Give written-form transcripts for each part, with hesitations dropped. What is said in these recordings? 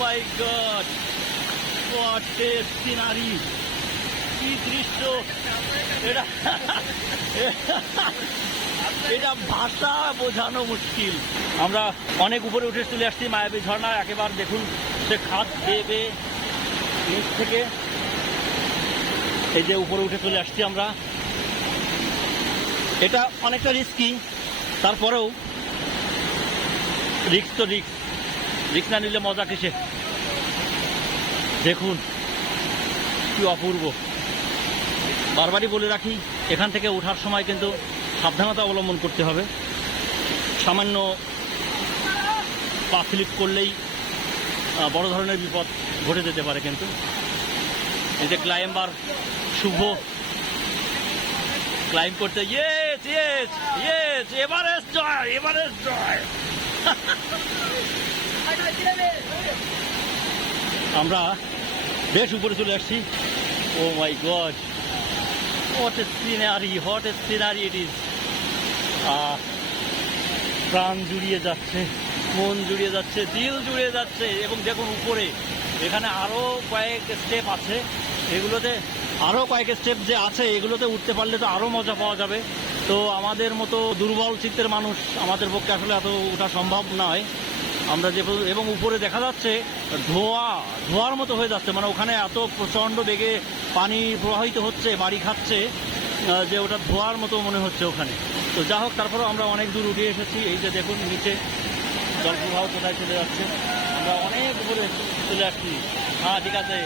My God, what a scenery, কি দৃশ্য এটা! এটা ভাষা বোঝানো মুশকিল। আমরা অনেক উপরে উঠে চলে আসছি মায়াবী ঝর্ণা। একেবারে দেখুন, সে খাদ বেয়ে বেয়ে নিচ থেকে এই যে উপরে উঠে চলে আসছি আমরা। এটা অনেকটা রিস্কি, তারপরেও রিস্ক তো রিস্ক না নিলে মজা কিসে। দেখুন কি অপূর্ব। বারবারই বলে রাখি, এখান থেকে ওঠার সময় কিন্তু সাবধানতা অবলম্বন করতে হবে। সামান্য পা স্লিপ করলেই বড় ধরনের বিপদ ঘটে যেতে পারে। কিন্তু এই যে ক্লাইম্বার শুভ ক্লাইম্ব করতে, ইয়েস ইয়েস ইয়েস, এভারেস্ট জয়, এভারেস্ট জয়। আমরা বেশ উপরে চলে আসছি। Oh my God, what a scenery, what a scenery it is. প্রাণ জুড়িয়ে যাচ্ছে, মন জুড়িয়ে যাচ্ছে, দিল জুড়িয়ে যাচ্ছে। এবং দেখুন উপরে এখানে আরও কয়েক স্টেপ আছে, এগুলোতে আরও কয়েক স্টেপ যে আছে এগুলোতে উঠতে পারলে তো আরও মজা পাওয়া যাবে। তো আমাদের মতো দুর্বল চিত্তের মানুষ, আমাদের পক্ষে আসলে এত ওঠা সম্ভব নয়। আমরা যে, এবং উপরে দেখা যাচ্ছে ধোঁয়ার মতো হয়ে যাচ্ছে, মানে ওখানে এত প্রচণ্ড বেগে পানি প্রবাহিত হচ্ছে, বাড়ি খাচ্ছে, যে ওটা ধোঁয়ার মতো মনে হচ্ছে ওখানে। তো যা হোক, তারপরেও আমরা অনেক দূর উঠে এসেছি। এই যে দেখুন নিচে জলপ্রবাহ কোথায় চলে যাচ্ছে, আমরা অনেক উপরে চলে আসছি। হ্যাঁ ঠিক আছে,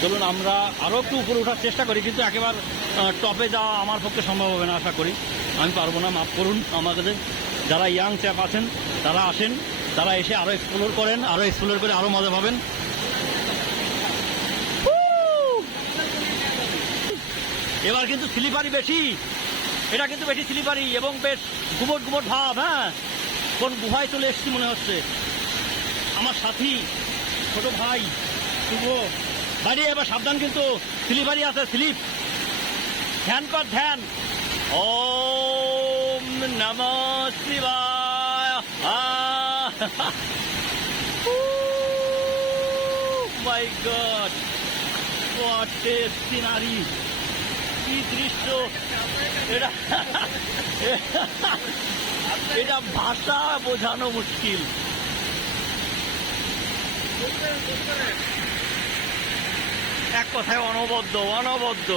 চলুন আমরা আরও একটু উপরে ওঠার চেষ্টা করি, কিন্তু একেবারে টপে যাওয়া আমার পক্ষে সম্ভব হবে না আশা করি। আমি পারবো না, মাফ করুন আমাদের। যারা ইয়াং চ্যাপ আছেন তারা আসেন, তারা এসে আরও এক্সপ্লোর করেন, আরও এক্সপ্লোর করে আরও মজা পাবেন। এবার কিন্তু স্লিপারি বেশি, এটা কিন্তু বেশি স্লিপারি এবং বেশ গুমট গুমট ভাব। হ্যাঁ, কোন গুহায় চলে এসেছি মনে হচ্ছে। আমার সাথী ছোট ভাই শুভ বাড়ি, এবার সাবধান, কিন্তু স্লিপারি আছে, স্লিপ। ধ্যান কর, ধ্যান। ওম নমঃ শিবায়। মাই গড, হোয়াট এ সিনারি, কি দৃশ্য এটা! এটা ভাষা বোঝানো মুশকিল। এক কথায় অনবদ্য, অনবদ্য।